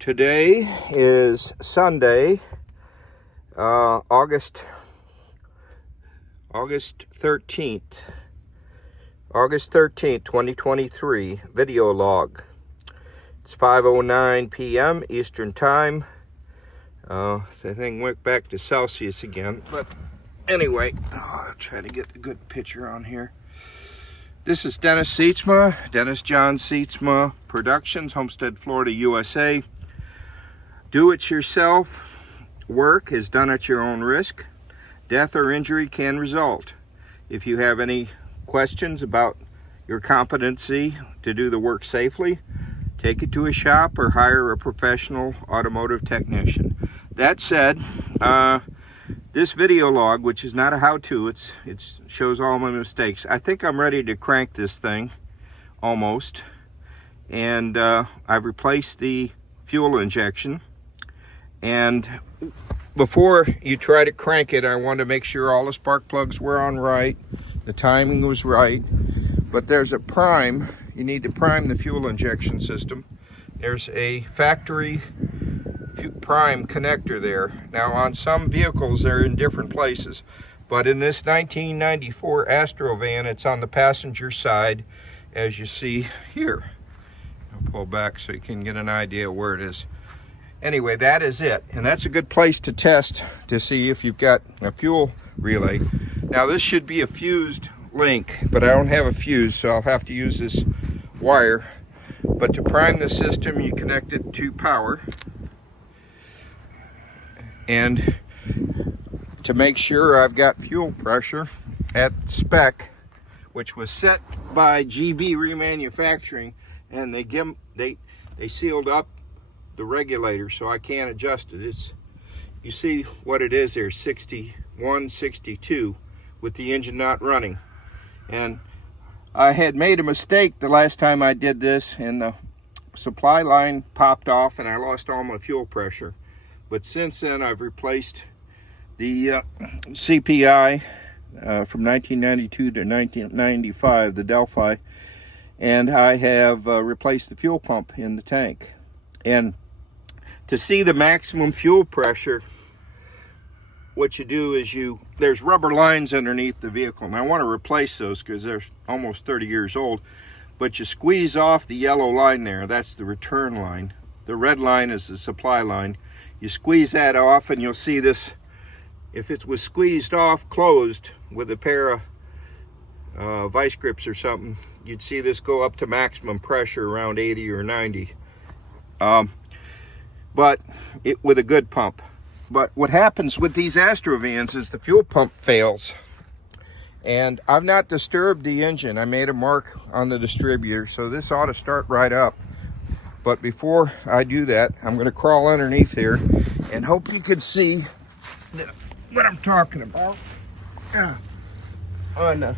Today is Sunday, August 13th, 2023, video log. It's 5:09 p.m. Eastern Time. The thing went back to Celsius again, but anyway, I'll try to get a good picture on here. This is Dennis Sietsma, Dennis John Sietsma Productions, Homestead, Florida, USA. Do-it-yourself work is done at your own risk. Death or injury can result. If you have any questions about your competency to do the work safely, take it to a shop or hire a professional automotive technician. That said, this video log, which is not a how-to, it shows all my mistakes. I think I'm ready to crank this thing, almost. And I've replaced the fuel injection. And before you try to crank it, I wanted to make sure all the spark plugs were on right, the timing was right. But there's a prime. You need to prime the fuel injection system. There's a factory prime connector there. Now on some vehicles they're in different places, but in this 1994 Astro van it's on the passenger side, as you see here. I'll pull back so you can get an idea where it is. Anyway, that is it, and that's a good place to test to see if you've got a fuel relay. Now this should be a fused link, but I don't have a fuse, so I'll have to use this wire. But to prime the system, you connect it to power. And to make sure I've got fuel pressure at spec, which was set by GB Remanufacturing, and they sealed up the regulator so I can't adjust it. You see what it is there, 61, 62, with the engine not running. And I had made a mistake the last time I did this, and the supply line popped off and I lost all my fuel pressure. But since then I've replaced the CPI from 1992 to 1995, the Delphi, and I have replaced the fuel pump in the tank. And to see the maximum fuel pressure, what you do is there's rubber lines underneath the vehicle, and I want to replace those because they're almost 30 years old. But you squeeze off the yellow line there, that's the return line. The red line is the supply line. You squeeze that off and you'll see this. If it was squeezed off closed with a pair of vice grips or something, you'd see this go up to maximum pressure around 80 or 90. But with a good pump. But what happens with these Astro vans is the fuel pump fails. And I've not disturbed the engine. I made a mark on the distributor, so this ought to start right up. But before I do that, I'm going to crawl underneath here and hope you can see what I'm talking about. On the